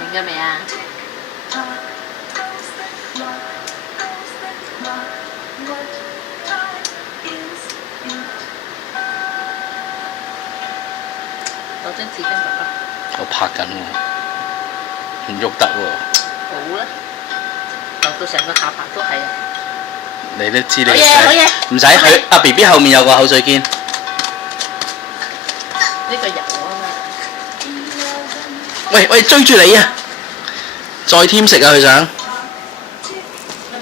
影咗未啊？攞張紙巾爸爸。我拍緊喎，唔喐得喎。好啦，流到成個下巴都係啊！你都知你好嘢唔使佢阿 B B 後面有個口水肩。呢個油啊嘛。喂喂，追住你啊！再添食啊！佢想。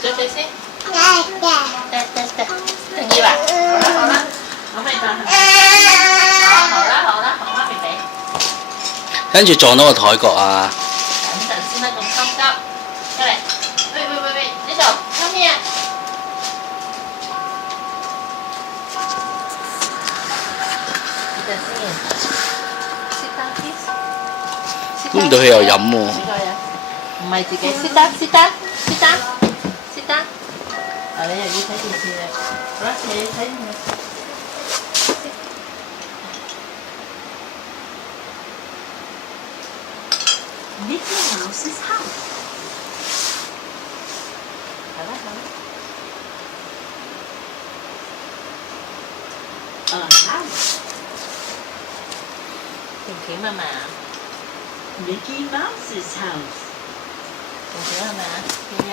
水水先。得，同意吧？好啦，我咪就好啦，好媽咪俾。跟住撞到個台角啊！等陣先啦，咁心急。過嚟，喂，呢度，come here。等陣先。Sit down please。估唔到佢又飲喎。唔係自己 sit down。你又要睇電視啊？好啦，你睇電視。Mickey Mouse's house. 好啦。A house. 甜甜係咪啊？ Mickey Mouse's house. 甜甜係咪啊？點呀？